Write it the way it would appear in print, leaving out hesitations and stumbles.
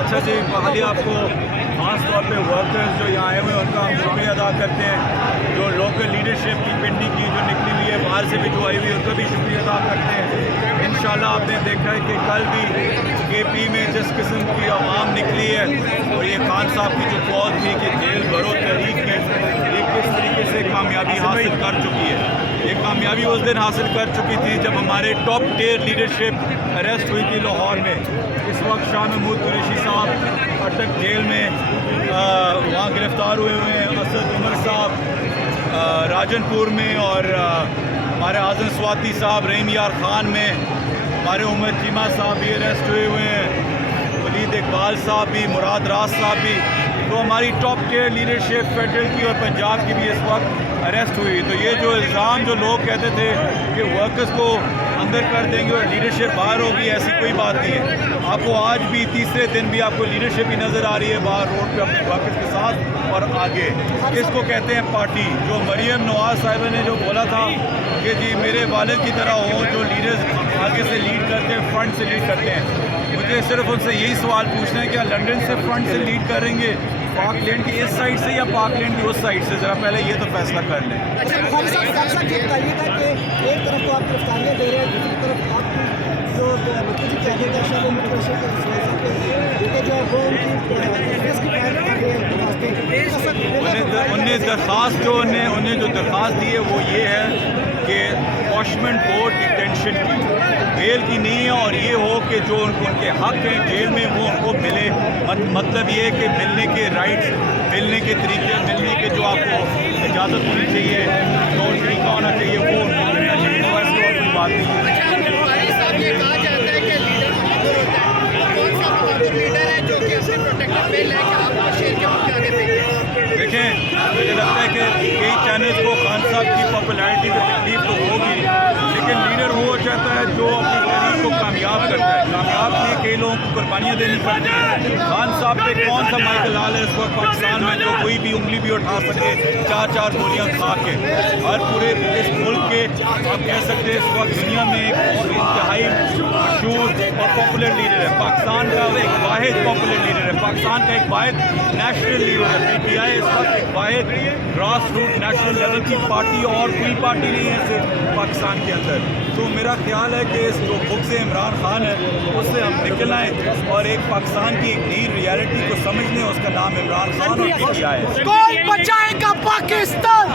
अच्छा जी, पहले आपको ख़ास तौर पे वर्कर्स जो यहाँ आए हुए हैं उनका हम शुक्रिया अदा करते हैं। जो लोकल लीडरशिप की पिंडी की जो निकली हुई है, बाहर से भी जो आई हुई है, उनका भी शुक्रिया अदा करते हैं। इंशाल्लाह आपने देखा है कि कल भी KP में जिस किस्म की आवाम निकली है और ये खान साहब की जो कॉल थी कि जेल भरो तहरीक की, ये किस तरीके से कामयाबी हासिल कर चुकी है। ये कामयाबी उस दिन हासिल कर चुकी थी जब हमारे टॉप टियर लीडरशिप अरेस्ट हुई थी लाहौर में। इस वक्त शाह महमूद कुरैशी साहब अटक जेल में वहाँ गिरफ़्तार हुए हैं। असद उमर साहब राजनपुर में, और हमारे आज़म स्वाति साहब रहीम यार खान में, हमारे उमर चीमा साहब भी अरेस्ट हुए हैं, वलीद इकबाल साहब भी, मुराद राज साहब भी। तो हमारी टॉप टियर लीडरशिप फेडरल की और पंजाब की भी इस वक्त अरेस्ट हुई। तो ये जो इल्ज़ाम जो लोग कहते थे कि वर्कर्स को अंदर कर देंगे और लीडरशिप बाहर होगी, ऐसी कोई बात नहीं है। आपको आज भी तीसरे दिन भी आपको लीडरशिप ही नज़र आ रही है बाहर रोड पे अपने वर्कर्स के साथ। और आगे इसको कहते हैं पार्टी। जो मरियम नवाज साहिबा ने जो बोला था कि जी मेरे वालिद की तरह हो, जो लीडर्स आगे से लीड करते हैं, फ्रंट से लीड करते हैं। मुझे सिर्फ उनसे यही सवाल पूछना है, क्या लंदन से फ्रंट से लीड करेंगे, पार्कलैंड की इस साइड से या पार्कलैंड की उस साइड से? ज़रा पहले ये तो फैसला कर लें। अच्छा, एक तरफ तो आप गिरफ्तारियाँ दे रहे हैं, दूसरी तरफ आपकी जो कैंडिडेट है वो मुतवज़्ज़िह जो है वो उन्हें दरख्वास्त उन्हें जो दरख्वास्त दी है वो ये है कि वॉशमेंट बोर्ड डिटेंशन की बेल की नहीं है, और ये हो कि जो उनके हक हैं जेल में वो उनको मिले। मतलब ये है कि मिलने के राइट्स, मिलने के तरीके, मिलने के जो आपको इजाज़त होनी चाहिए, जो तरीका होना चाहिए, वो उनको मिलना चाहिए। तो ऐसी और कोई बात नहीं है। ये कहा जाता है कि लीडर कौन सा लीडर है जो कि अपने प्रोटेक्टर पे लेके आप शेर के मुँह के आगे भेजें? देखें, मुझे लगता है कि कई चैनल्स को खान साहब की पॉपुलैरिटी की तकलीफ तो होगी, लेकिन लीडर वो चाहता है जो अपनी तहरीक को कामयाब करता है। कामयाब के लिए कई लोगों को कुर्बानियाँ देनी पड़ती हैं। खान साहब पे कौन सा माइकल लाल है इस वक्त पाकिस्तान में जो कोई भी उंगली भी उठा सके 4-4 गोलियाँ खा के? हर पूरे इस मुल्क के आप कह सकते हैं इस वक्त दुनिया में एक इंतहाई मशहूर और पॉपुलर लीडर है। पाकिस्तान का एक वाहिद पॉपुलर लीडर है, पाकिस्तान का एक वाहिद नेशनल लीडर है। PTI इस वक्त एक वाहिद ग्रास रूट नेशनल लेवल की पार्टी, और कोई पार्टी नहीं है सिर्फ पाकिस्तान के अंदर। तो मेरा ख्याल है कि इस जो बुक से इमरान खान है उससे हम निकल आएँ और एक पाकिस्तान की एक नई रियलिटी को समझ लें। उसका नाम इमरान खान और PTI है। कौन बचाएगा पाकिस्तान?